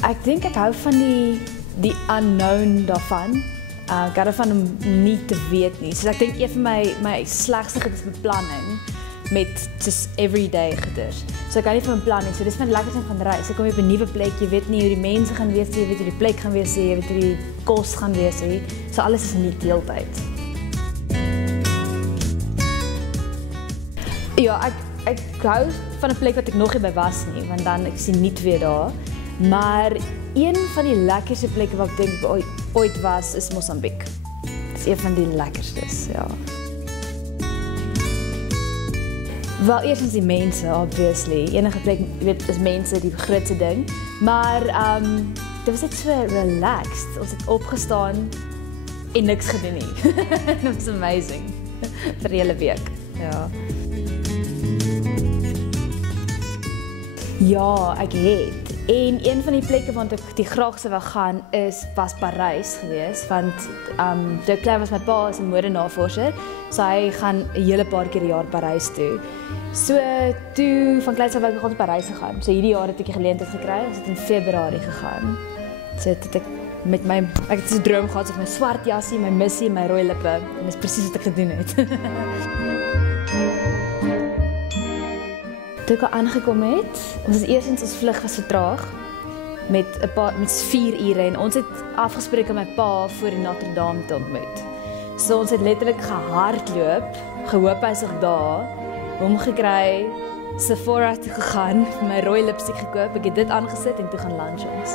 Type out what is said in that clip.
Ek dink ek hou van die unknown daarvan. Ek hou van om nie te weet nie. So ek dink een van my slegste goed is beplanning met just everyday goeders. So ek hou nie van beplan nie. So dis van die lekkerste van reis. Ek kom op 'n nuwe plek, jy weet nie hoe die mense gaan wees, jy weet hoe die plek gaan wees, jy weet hoe die kos gaan wees nie. So alles is nie deeltyd. Ja, ek hou van 'n plek wat ek nog nie by was nie, want dan ek sien nie weer daar. Maar een van die lekkerste plekke wat ek dink ooit was is Mosambiek. Dis een van die lekkerstes, ja. Wel, eerstens die mense, obviously. Enige plek, jy weet, is mense die grootste ding. Maar dit was net so relaxed. Ons het opgestaan en niks gedoen nie. It was amazing. Vir die hele week, ja. Ja, ek het. En een van die plekke waar ek die graagste wou gaan was Parys geweest, want toe ek klein was, my pa is 'n modenavorser, so hy gaan 'n hele paar keer per jaar Parys toe. So toe van kleins af wou ek nog naar Parys gegaan. So hierdie jaar het ek die geleentheid gekry. Ons het in Februarie gegaan. So het ek ek het 'n droom gehad, so my swart jassie, my missie en my rooi lippe, en dis presies wat ek gedoen het. Toe ek aangekom het, ons eerstens ons vlug was vertraag met 4 ure en ons het afgespreek om my pa voor die Notre Dame te ontmoet. So ons het letterlik gehardloop, gehoop hy is nog daar, hom gekry, Sephora toe gegaan, vir my rooi lipstiek gekoop, ek het dit aangesit en toe gaan lunch ons.